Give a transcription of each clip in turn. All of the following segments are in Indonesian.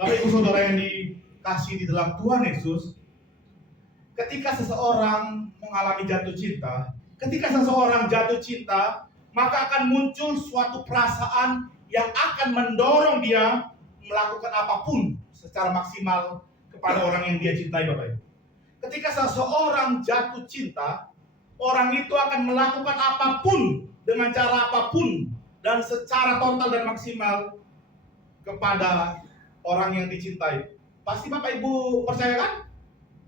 Bapak Ibu Saudara yang dikasih di dalam Tuhan Yesus, ketika seseorang mengalami jatuh cinta, maka akan muncul suatu perasaan yang akan mendorong dia melakukan apapun secara maksimal kepada orang yang dia cintai, Bapak Ibu. Ketika seseorang jatuh cinta, orang itu akan melakukan apapun dengan cara apapun dan secara total dan maksimal kepada orang yang dicintai. Pasti Bapak Ibu percaya kan?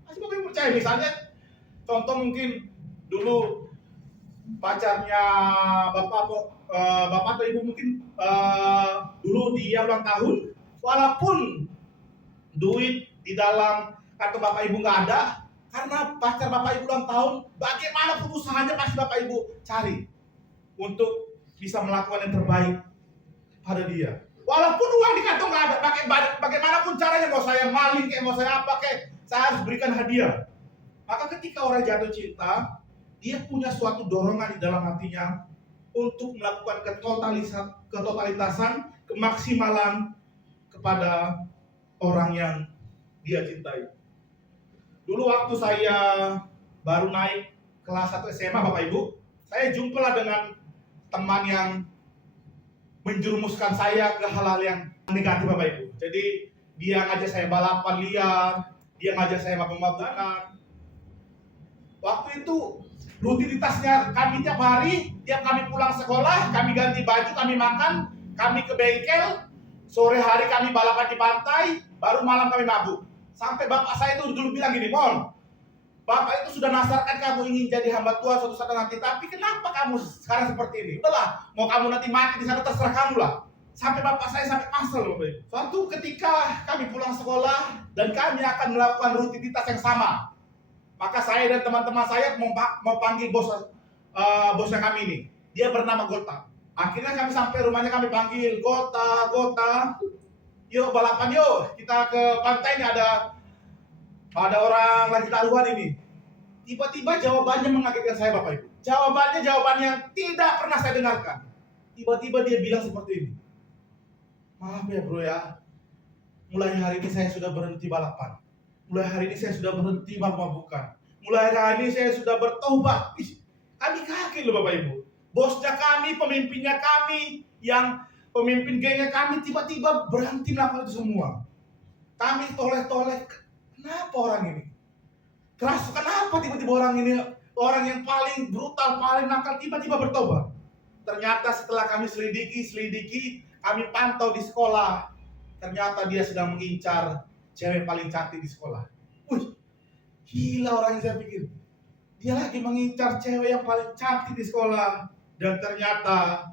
Pasti Bapak Ibu percaya. Misalnya contoh mungkin dulu pacarnya Bapak atau Ibu mungkin dulu dia ulang tahun, walaupun duit di dalam kartu Bapak Ibu nggak ada, karena pacar Bapak Ibu ulang tahun, bagaimanapun usahanya pasti Bapak Ibu cari untuk bisa melakukan yang terbaik pada dia. Walaupun uang di kantong nggak ada, bagaimanapun caranya, mau saya maling kayak mau saya apa kayak, saya harus berikan hadiah. Maka ketika orang jatuh cinta, dia punya suatu dorongan di dalam hatinya untuk melakukan ketotalitasan, kemaksimalan kepada orang yang dia cintai. Dulu waktu saya baru naik kelas 1 SMA, Bapak Ibu, saya jumpalah dengan teman yang menjerumuskan saya ke hal-hal yang negatif, Bapak Ibu. Jadi dia ngajak saya balapan liar, dia ngajak saya mabuk-mabukan. Waktu itu rutinitasnya kami tiap hari, tiap kami pulang sekolah, kami ganti baju, kami makan, kami ke bengkel, sore hari kami balapan di pantai, baru malam kami mabuk. Sampai bapak saya itu dulu bilang gini, Mon, Bapak itu sudah nasarkan kamu ingin jadi hamba Tuhan suatu saat nanti, tapi kenapa kamu sekarang seperti ini? Udahlah, mau kamu nanti mati di sana terserah kamu lah. Sampai bapak saya sampai pasal, Bapak Ibu. Suatu ketika kami pulang sekolah dan kami akan melakukan rutinitas yang sama, maka saya dan teman-teman saya mau panggil bosnya kami ini. Dia bernama Gota. Akhirnya kami sampai rumahnya, kami panggil, Gota, yuk balapan yuk, kita ke pantai ini, ada orang lagi taruhan ini. Tiba-tiba jawabannya mengagetkan saya, Bapak Ibu. Jawaban yang tidak pernah saya dengarkan. Tiba-tiba dia bilang seperti ini, maaf ya bro ya, mulai hari ini saya sudah berhenti balapan. Mulai hari ini saya sudah berhenti mabuk-mabukan. Mulai hari ini saya sudah bertobat. Kami kaget loh Bapak Ibu. Bosnya kami, pemimpinnya kami, yang pemimpin gengnya kami tiba-tiba berhenti melakukan itu semua. Kami toleh-toleh, kenapa orang ini? Keras, kenapa tiba-tiba orang ini, orang yang paling brutal, paling nakal, tiba-tiba bertobat? Ternyata setelah kami selidiki, kami pantau di sekolah, ternyata dia sedang mengincar cewek paling cantik di sekolah. Wih, gila orang yang saya pikir. Dia lagi mengincar cewek yang paling cantik di sekolah. Dan ternyata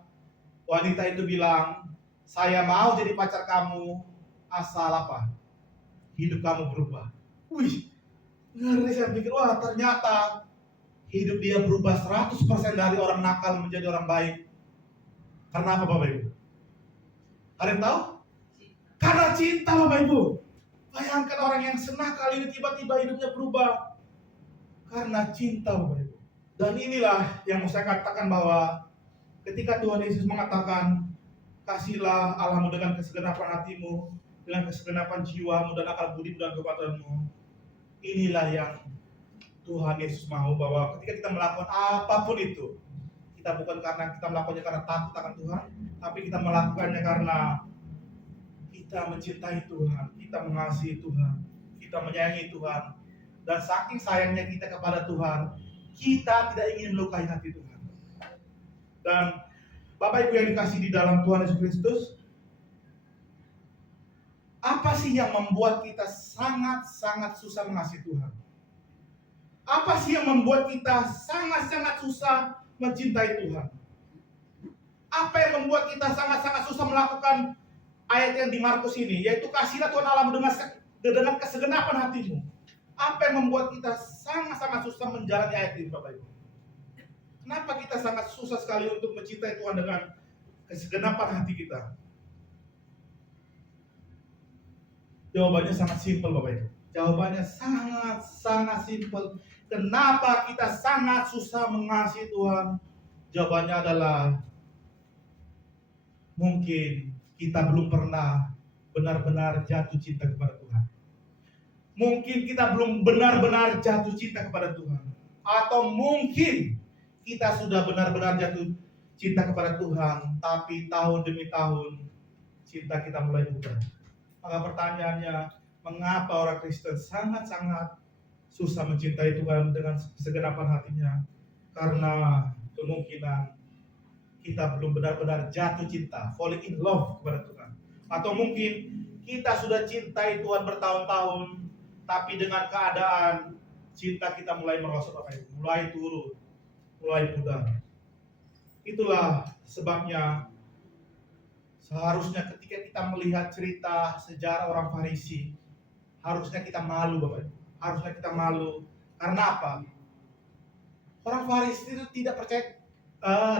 wanita itu bilang, saya mau jadi pacar kamu, asal apa? Hidup kamu berubah. Wih, ngeri, saya pikir, wah ternyata hidup dia berubah 100% dari orang nakal menjadi orang baik. Karena apa Bapak Ibu? Ada yang tahu? Karena cinta Bapak Ibu. Bayangkan orang yang senakal ini tiba-tiba hidupnya berubah karena cinta Bapak Ibu. Dan inilah yang saya katakan bahwa ketika Tuhan Yesus mengatakan, kasihlah Allahmu dengan kesegenapan hatimu, dengan kesegenapan jiwamu dan akal budimu dan kekuatanmu. Inilah yang Tuhan Yesus mau, bahwa ketika kita melakukan apapun itu, kita bukan karena kita melakukannya karena takut akan Tuhan, tapi kita melakukannya karena kita mencintai Tuhan, kita mengasihi Tuhan, kita menyayangi Tuhan. Dan saking sayangnya kita kepada Tuhan, kita tidak ingin melukai hati Tuhan. Dan Bapak Ibu yang dikasih di dalam Tuhan Yesus Kristus, apa sih yang membuat kita sangat-sangat susah mengasihi Tuhan? Apa sih yang membuat kita sangat-sangat susah mencintai Tuhan? Apa yang membuat kita sangat-sangat susah melakukan ayat yang di Markus ini, yaitu kasihlah Tuhan Allahmu dengan kesegenapan hatimu? Apa yang membuat kita sangat-sangat susah menjalani ayat ini, Bapak Ibu? Kenapa kita sangat susah sekali untuk mencintai Tuhan dengan kesegenapan hati kita? Jawabannya sangat simpel Bapak Ibu. Jawabannya sangat simpel. Kenapa kita sangat susah mengasihi Tuhan? Jawabannya adalah mungkin kita belum pernah benar-benar jatuh cinta kepada Tuhan. Mungkin kita belum benar-benar jatuh cinta kepada Tuhan. Atau mungkin kita sudah benar-benar jatuh cinta kepada Tuhan, tapi tahun demi tahun cinta kita mulai pudar. Maka pertanyaannya, mengapa orang Kristen sangat-sangat susah mencintai Tuhan dengan segenapan hatinya? Karena kemungkinan kita belum benar-benar jatuh cinta, falling in love kepada Tuhan. Atau mungkin kita sudah cintai Tuhan bertahun-tahun, tapi dengan keadaan cinta kita mulai merosot, mulai turun, mulai pudar. Itulah sebabnya seharusnya ketika kita melihat cerita sejarah orang Farisi, harusnya kita malu, Bapak Ibu. Harusnya kita malu. Karena apa? Orang Farisi itu tidak percaya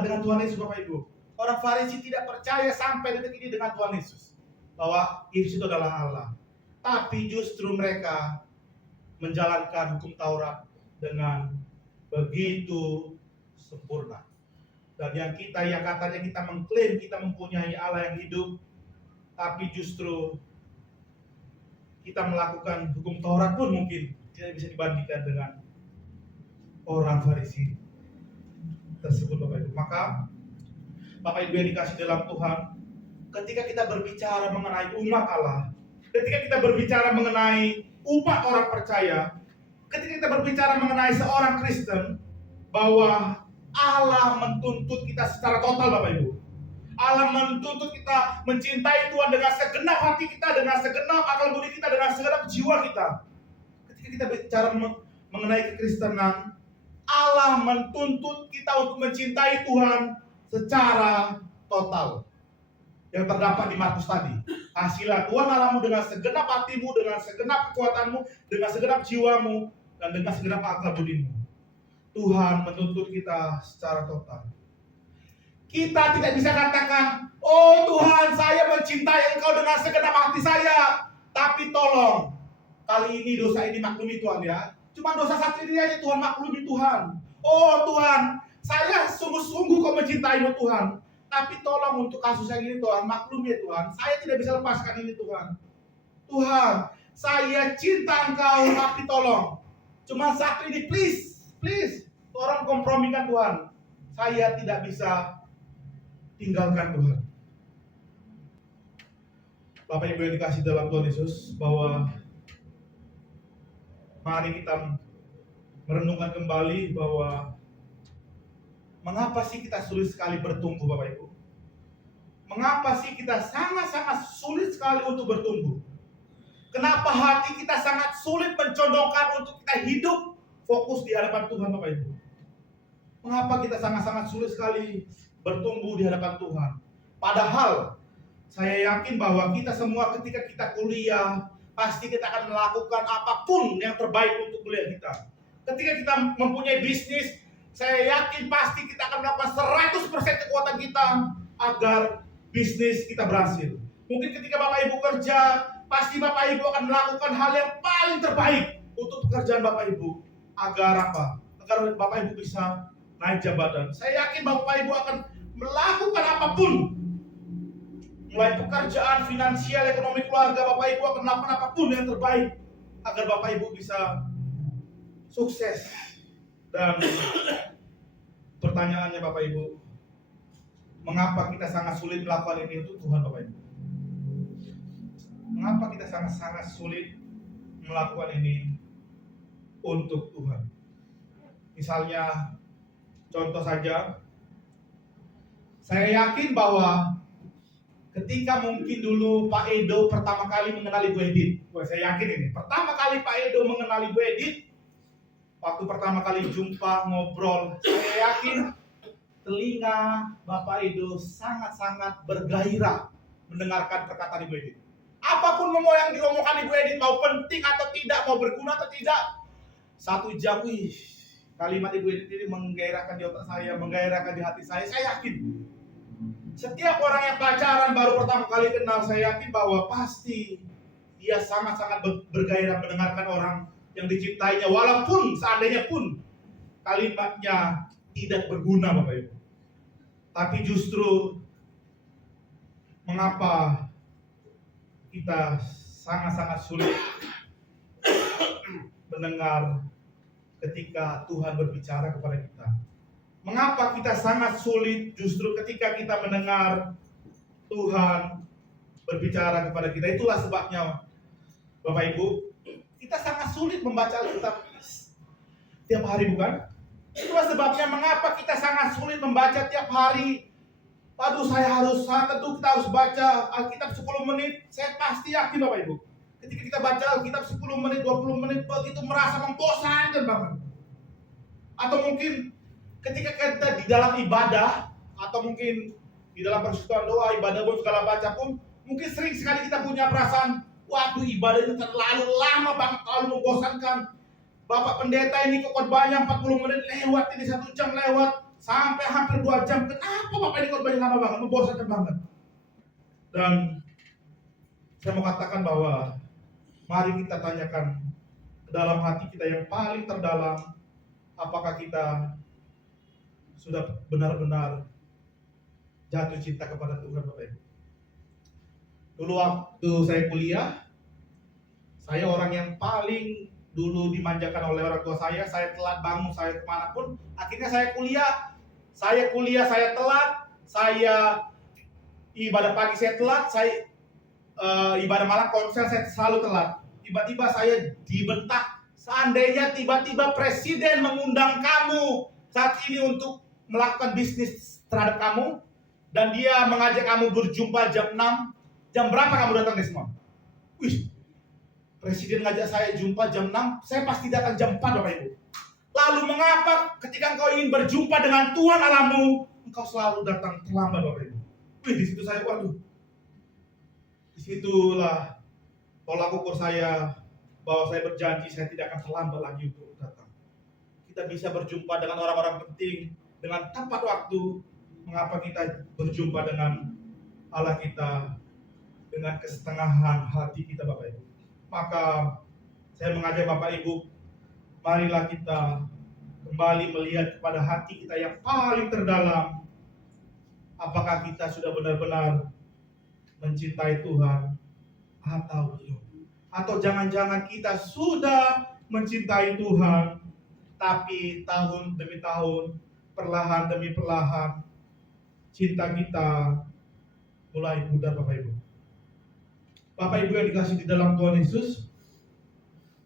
dengan Tuhan Yesus, Bapak Ibu. Orang Farisi tidak percaya sampai detik ini dengan Tuhan Yesus, bahwa Yesus itu adalah Allah. Tapi justru mereka menjalankan hukum Taurat dengan begitu sempurna. Dan yang katanya kita mengklaim kita mempunyai Allah yang hidup, tapi justru kita melakukan hukum Taurat pun mungkin tidak bisa dibandingkan dengan orang Farisi tersebut, Bapak Ibu. Maka Bapak Ibu yang dikasih dalam Tuhan, ketika kita berbicara mengenai umat Allah, ketika kita berbicara mengenai umat orang percaya, ketika kita berbicara mengenai seorang Kristen, bahwa Allah menuntut kita secara total, Bapak Ibu. Allah menuntut kita mencintai Tuhan dengan segenap hati kita, dengan segenap akal budi kita, dengan segenap jiwa kita. Ketika kita bicara mengenai kekristenan, Allah menuntut kita untuk mencintai Tuhan secara total. Yang terdapat di Markus tadi. Kasihlah Tuhan Allahmu dengan segenap hatimu, dengan segenap kekuatanmu, dengan segenap jiwamu, dan dengan segenap akal budimu. Tuhan menuntut kita secara total. Kita tidak bisa katakan, oh Tuhan, saya mencintai Engkau dengan segenap hati saya, tapi tolong, kali ini dosa ini maklumi Tuhan ya. Cuma dosa satu ini aja Tuhan maklumi Tuhan. Oh Tuhan, saya sungguh-sungguh kau mencintaimu Tuhan, tapi tolong untuk kasus yang ini Tuhan maklumi ya Tuhan. Saya tidak bisa lepaskan ini Tuhan. Tuhan, saya cinta Engkau, tapi tolong, cuma satu ini please. Tolong kompromikan Tuhan. Saya tidak bisa tinggalkan Tuhan. Bapak Ibu yang dikasih dalam Tuhan Yesus, bahwa mari kita merenungkan kembali bahwa mengapa sih kita sulit sekali bertumbuh, Bapak Ibu? Mengapa sih kita sangat-sangat sulit sekali untuk bertumbuh? Kenapa hati kita sangat sulit mencondongkan untuk kita hidup fokus di hadapan Tuhan, Bapak Ibu? Mengapa kita sangat-sangat sulit sekali bertumbuh di hadapan Tuhan? Padahal saya yakin bahwa kita semua ketika kita kuliah, pasti kita akan melakukan apapun yang terbaik untuk kuliah kita. Ketika kita mempunyai bisnis, saya yakin pasti kita akan melakukan 100% kekuatan kita agar bisnis kita berhasil. Mungkin ketika Bapak Ibu kerja, pasti Bapak Ibu akan melakukan hal yang paling terbaik untuk pekerjaan Bapak Ibu. Agar apa? Agar Bapak Ibu bisa naik jabatan. Saya yakin Bapak Ibu akan melakukan apapun, mulai pekerjaan, finansial, ekonomi keluarga, Bapak Ibu akan melakukan apapun yang terbaik agar Bapak Ibu bisa sukses. Dan pertanyaannya Bapak Ibu, mengapa kita sangat sulit melakukan ini untuk Tuhan, Bapak Ibu? Mengapa kita sangat-sangat sulit melakukan ini untuk Tuhan? Misalnya, contoh saja, saya yakin bahwa ketika mungkin dulu Pak Edo pertama kali mengenali Bu Edith, saya yakin ini, pertama kali Pak Edo mengenali Bu Edith, waktu pertama kali jumpa, ngobrol, saya yakin telinga Bapak Edo sangat-sangat bergairah mendengarkan perkataan Ibu Edith. Apapun mau yang diomongkan Ibu Edith, mau penting atau tidak, mau berguna atau tidak, 1 jam, kalimat Ibu Edith ini menggairahkan di otak saya, menggairahkan di hati saya yakin. Setiap orang yang pacaran baru pertama kali kenal, saya yakin bahwa pasti dia sangat-sangat bergairah mendengarkan orang yang dicintainya, walaupun seandainya pun kalimatnya tidak berguna, Bapak Ibu. Tapi justru mengapa kita sangat-sangat sulit mendengar ketika Tuhan berbicara kepada kita. Mengapa kita sangat sulit justru ketika kita mendengar Tuhan berbicara kepada kita? Itulah sebabnya Bapak Ibu, kita sangat sulit membaca Alkitab tiap hari, bukan? Itulah sebabnya mengapa kita sangat sulit membaca tiap hari. Aduh, tentu kita harus baca Alkitab 10 menit. Saya pasti yakin Bapak Ibu, ketika kita baca Alkitab 10 menit, 20 menit, begitu merasa membosankan banget. Atau mungkin ketika kita di dalam ibadah, atau mungkin di dalam persekutuan doa, ibadah pun segala baca pun, mungkin sering sekali kita punya perasaan, waduh ibadah itu terlalu lama banget, terlalu membosankan. Bapak pendeta ini kok khotbahnya 40 menit lewat, ini 1 jam lewat, sampai hampir 2 jam. Kenapa Bapak ini khotbahnya lama banget, membosankan banget? Dan saya mau katakan bahwa mari kita tanyakan ke dalam hati kita yang paling terdalam, apakah kita sudah benar-benar jatuh cinta kepada Tuhan, Bapak Ibu. Dulu waktu saya kuliah, saya orang yang paling dulu dimanjakan oleh orang tua saya telat bangun, saya kemanapun. Akhirnya saya kuliah, saya telat, saya ibadah pagi saya telat, saya ibadah malam konser saya selalu telat. Tiba-tiba saya dibentak, seandainya tiba-tiba presiden mengundang kamu saat ini untuk melakukan bisnis terhadap kamu, dan dia mengajak kamu berjumpa jam 6, jam berapa kamu datang di semua? Wih, presiden ngajak saya jumpa jam 6, saya pasti datang jam 4 Bapak Ibu. Lalu mengapa ketika engkau ingin berjumpa dengan Tuhan Allahmu, engkau selalu datang terlambat Bapak Ibu? Wih, di situ saya, waduh. Disitulah tolak ukur saya bahwa saya berjanji saya tidak akan terlambat lagi untuk datang. Kita bisa berjumpa dengan orang-orang penting dengan tepat waktu. Mengapa kita berjumpa dengan Allah kita dengan kesetengahan hati kita Bapak Ibu? Maka saya mengajak Bapak Ibu, marilah kita kembali melihat kepada hati kita yang paling terdalam. Apakah kita sudah benar-benar mencintai Tuhan atau belum? Atau jangan-jangan kita sudah mencintai Tuhan, tapi tahun demi tahun, perlahan demi perlahan, cinta kita mulai pudar Bapak Ibu. Bapak Ibu yang dikasih di dalam Tuhan Yesus,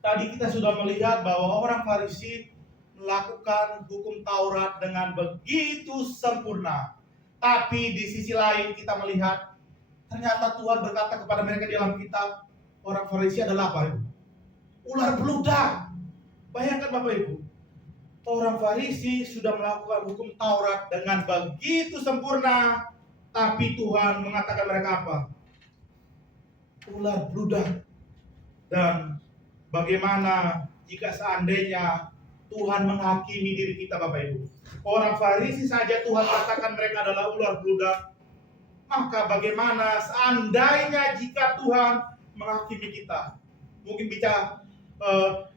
tadi kita sudah melihat bahwa orang Farisi melakukan hukum Taurat dengan begitu sempurna. Tapi di sisi lain kita melihat ternyata Tuhan berkata kepada mereka di dalam kitab, orang Farisi adalah apa Ibu? Ular beludak. Bayangkan Bapak Ibu, orang Farisi sudah melakukan hukum Taurat dengan begitu sempurna, tapi Tuhan mengatakan mereka apa? Ular beludak. Dan bagaimana jika seandainya Tuhan menghakimi diri kita Bapak Ibu? Orang Farisi saja Tuhan katakan mereka adalah ular beludak. Maka bagaimana seandainya jika Tuhan menghakimi kita? Mungkin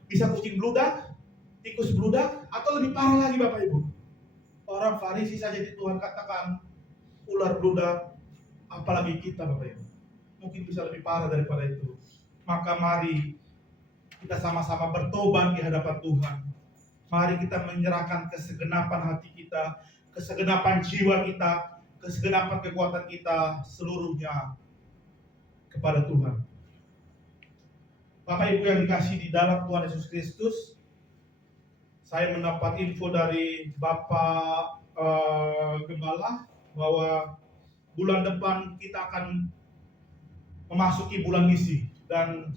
bisa kucing beludak, tikus beludak, atau lebih parah lagi Bapak Ibu. Orang Farisi saja Tuhan katakan ular beludak, apalagi kita Bapak Ibu. Mungkin bisa lebih parah daripada itu. Maka mari kita sama-sama bertobat di hadapan Tuhan. Mari kita menyerahkan kesegenapan hati kita, kesegenapan jiwa kita, kesegenapan kekuatan kita seluruhnya kepada Tuhan. Bapak Ibu yang dikasih di dalam Tuhan Yesus Kristus, saya mendapat info dari Bapak Gembala bahwa bulan depan kita akan memasuki bulan misi, dan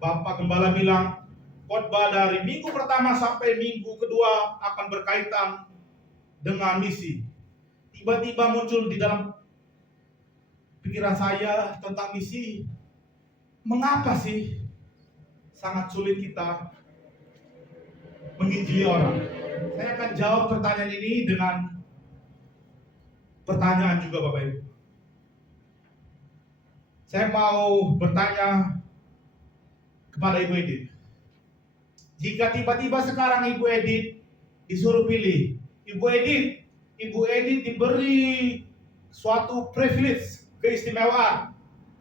Bapak Gembala bilang khotbah dari minggu pertama sampai minggu kedua akan berkaitan dengan misi. Tiba-tiba muncul di dalam pikiran saya tentang misi. Mengapa sih sangat sulit kita menginjili orang? Saya akan jawab pertanyaan ini dengan pertanyaan juga Bapak Ibu. Saya mau bertanya kepada Ibu Edith. Jika tiba-tiba sekarang Ibu Edith disuruh pilih, Ibu Edith diberi suatu privilege, keistimewaan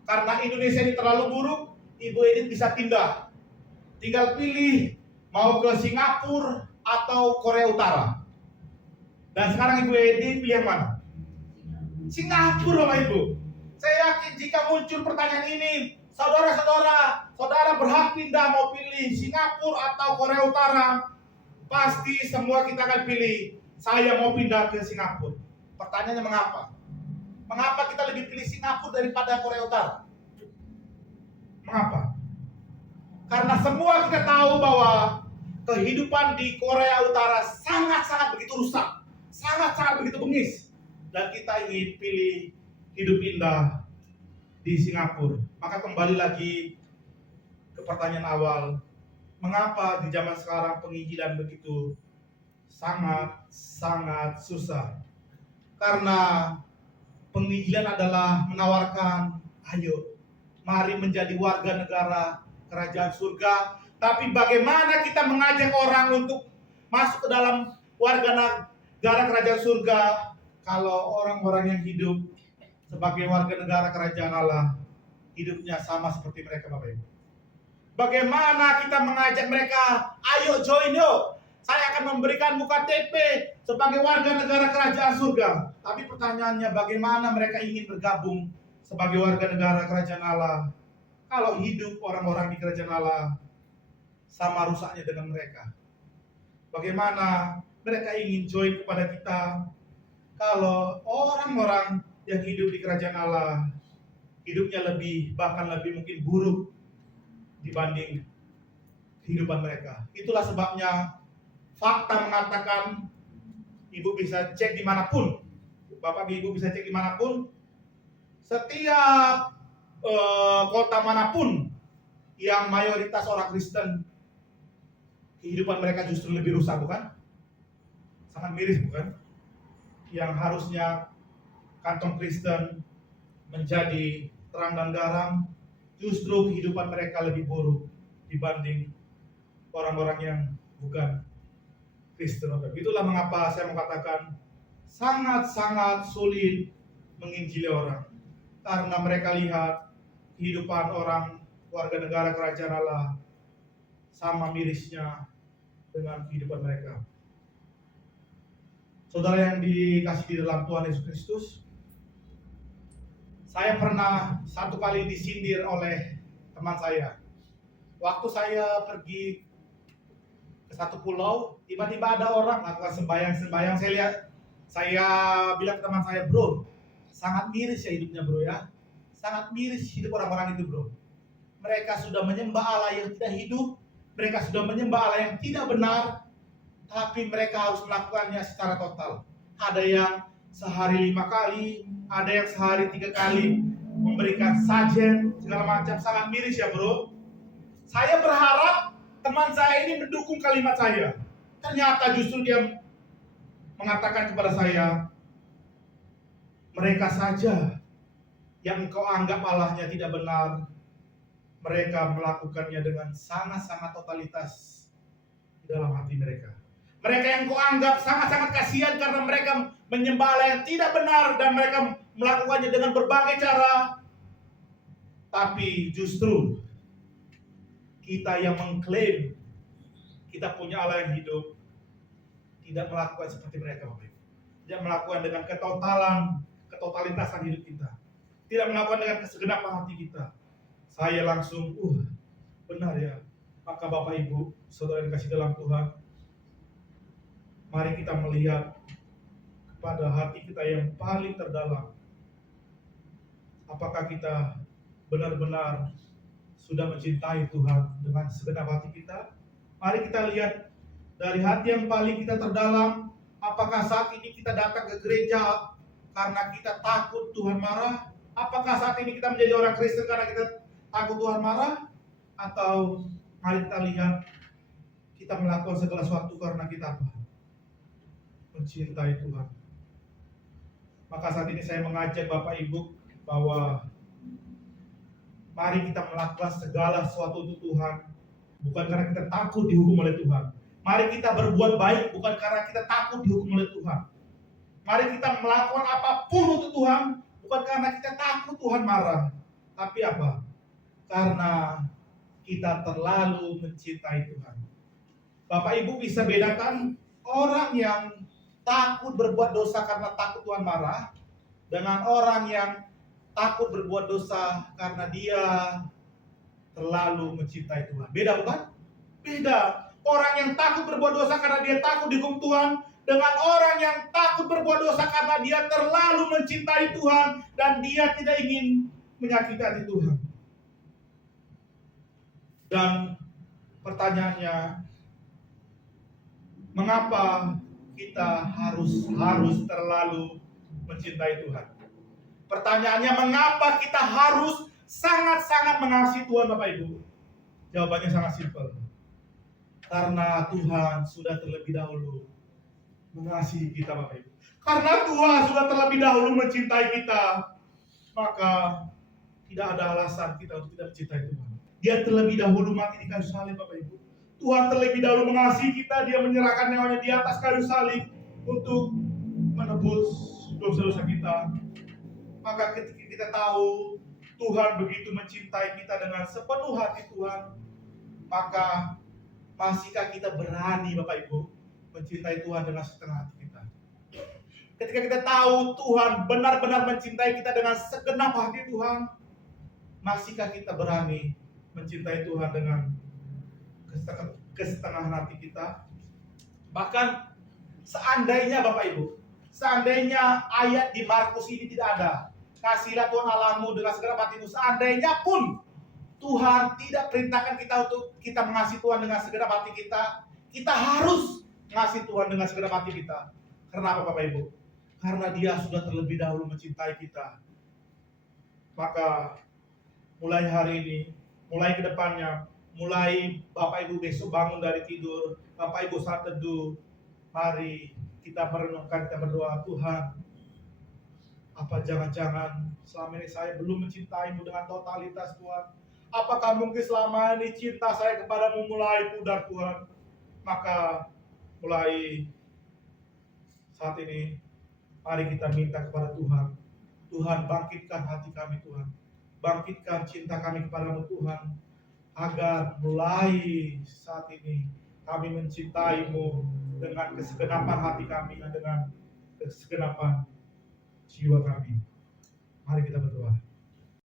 Karena Indonesia ini terlalu buruk, Ibu Edith bisa pindah. Tinggal pilih mau ke Singapura atau Korea Utara. Dan sekarang Ibu Edith pilih yang mana? Singapura, Bapak Ibu. Saya yakin jika muncul pertanyaan ini, saudara berhak pindah mau pilih Singapura atau Korea Utara, pasti semua kita akan pilih, saya mau pindah ke Singapura. Pertanyaannya mengapa? Mengapa kita lebih pilih Singapura daripada Korea Utara? Mengapa? Karena semua kita tahu bahwa kehidupan di Korea Utara sangat-sangat begitu rusak, sangat-sangat begitu bengis. Dan kita ingin pilih hidup indah di Singapura. Maka kembali lagi ke pertanyaan awal, mengapa di zaman sekarang penginjilan begitu sangat susah? Karena penginjilan adalah menawarkan, ayo, mari menjadi warga negara kerajaan surga. Tapi bagaimana kita mengajak orang untuk masuk ke dalam warga negara kerajaan surga kalau orang-orang yang hidup sebagai warga negara kerajaan Allah hidupnya sama seperti mereka, Bapak Ibu? Bagaimana kita mengajak mereka, ayo join yuk, saya akan memberikan buku KTP sebagai warga negara kerajaan surga. Tapi pertanyaannya, bagaimana mereka ingin bergabung sebagai warga negara kerajaan Allah kalau hidup orang-orang di kerajaan Allah sama rusaknya dengan mereka? Bagaimana mereka ingin join kepada kita kalau orang-orang yang hidup di kerajaan Allah hidupnya bahkan lebih mungkin buruk dibanding kehidupan mereka? Itulah sebabnya fakta mengatakan, Ibu bisa cek dimanapun, Bapak Ibu bisa cek dimanapun, setiap kota manapun yang mayoritas orang Kristen, kehidupan mereka justru lebih rusak, bukan? Sangat miris, bukan? Yang harusnya kantong Kristen menjadi terang dan garam, justru kehidupan mereka lebih buruk dibanding orang-orang yang bukan Kristen. Itulah mengapa saya mengatakan sangat-sangat sulit menginjili orang, karena mereka lihat kehidupan orang warga negara kerajaan Allah sama mirisnya dengan kehidupan mereka. Saudara yang dikasihi di dalam Tuhan Yesus Kristus, saya pernah satu kali disindir oleh teman saya. Waktu saya pergi ke satu pulau, tiba-tiba ada orang melakukan sembahyang. Saya bilang ke teman saya, bro, sangat miris ya hidupnya, bro ya. Sangat miris hidup orang-orang itu, bro. Mereka sudah menyembah Allah yang tidak hidup, mereka sudah menyembah Allah yang tidak benar, tapi mereka harus melakukannya secara total. Ada yang sehari 5 kali, ada yang sehari 3 kali, memberikan sajen, segala macam. Sangat miris ya, bro. Saya berharap teman saya ini mendukung kalimat saya. Ternyata justru dia mengatakan kepada saya, mereka saja yang engkau anggap Allahnya tidak benar, mereka melakukannya dengan sangat-sangat totalitas di dalam hati mereka. Mereka yang kau anggap sangat-sangat kasihan karena mereka menyembah Allah yang tidak benar dan mereka melakukannya dengan berbagai cara. Tapi justru kita yang mengklaim kita punya Allah yang hidup tidak melakukan seperti mereka, Bapak Ibu. Tidak melakukan dengan ketotalitasan hidup kita. Tidak melakukan dengan kesegenapan hati kita. Saya langsung, benar ya. Maka Bapak Ibu, saudara yang dikasihi dalam Tuhan, mari kita melihat kepada hati kita yang paling terdalam. Apakah kita benar-benar sudah mencintai Tuhan dengan segenap hati kita? Mari kita lihat dari hati yang paling kita terdalam. Apakah saat ini kita datang ke gereja karena kita takut Tuhan marah? Apakah saat ini kita menjadi orang Kristen karena kita takut Tuhan marah? Atau mari kita lihat kita melakukan segala sesuatu karena kita apa? Mencintai Tuhan. Maka saat ini saya mengajak Bapak Ibu bahwa mari kita melakukan segala sesuatu untuk Tuhan, bukan karena kita takut dihukum oleh Tuhan. Mari kita berbuat baik bukan karena kita takut dihukum oleh Tuhan. Mari kita melakukan apapun untuk Tuhan bukan karena kita takut Tuhan marah, Tapi apa? Karena kita terlalu mencintai Tuhan. Bapak Ibu bisa bedakan orang yang takut berbuat dosa karena takut Tuhan marah dengan orang yang takut berbuat dosa karena dia terlalu mencintai Tuhan. Beda bukan? Beda. Orang yang takut berbuat dosa karena dia takut dihukum Tuhan dengan orang yang takut berbuat dosa karena dia terlalu mencintai Tuhan dan dia tidak ingin menyakiti hati Tuhan. Dan pertanyaannya, mengapa kita harus terlalu mencintai Tuhan? Pertanyaannya, mengapa kita harus sangat-sangat mengasihi Tuhan, Bapak Ibu? Jawabannya sangat simpel. Karena Tuhan sudah terlebih dahulu mengasihi kita, Bapak Ibu. Karena Tuhan sudah terlebih dahulu mencintai kita, maka tidak ada alasan kita untuk tidak mencintai Tuhan. Dia terlebih dahulu mati di kayu salib, Bapak Ibu. Tuhan terlebih dahulu mengasihi kita, dia menyerahkan nyawanya di atas kayu salib untuk menebus dosa-dosa kita. Maka ketika kita tahu Tuhan begitu mencintai kita dengan sepenuh hati Tuhan, maka masihkah kita berani, Bapak Ibu, mencintai Tuhan dengan setengah hati kita? Ketika kita tahu Tuhan benar-benar mencintai kita dengan segenap hati Tuhan, masihkah kita berani mencintai Tuhan dengan kesetengah hati kita? Bahkan seandainya, Bapak Ibu, seandainya ayat di Markus ini tidak ada, kasihlah Tuhan Allahmu dengan segenap hatimu, seandainya pun Tuhan tidak perintahkan kita untuk kita mengasihi Tuhan dengan segenap hati kita, kita harus mengasihi Tuhan dengan segenap hati kita. Karena apa, Bapak Ibu? Karena dia sudah terlebih dahulu mencintai kita. Maka mulai hari ini, mulai ke depannya, mulai Bapak Ibu besok bangun dari tidur, Bapak Ibu saat teduh, mari kita merenungkan, kita berdoa, Tuhan, apa jangan-jangan selama ini saya belum mencintaimu dengan totalitas, Tuhan? Apakah mungkin selama ini cinta saya kepadamu mulai pudar, Tuhan? Maka mulai saat ini, mari kita minta kepada Tuhan. Tuhan, bangkitkan hati kami, Tuhan. Bangkitkan cinta kami kepadamu, Tuhan. Agar mulai saat ini kami mencintaimu dengan kesegenapan hati kami dan dengan kesegenapan jiwa kami. Mari kita berdoa.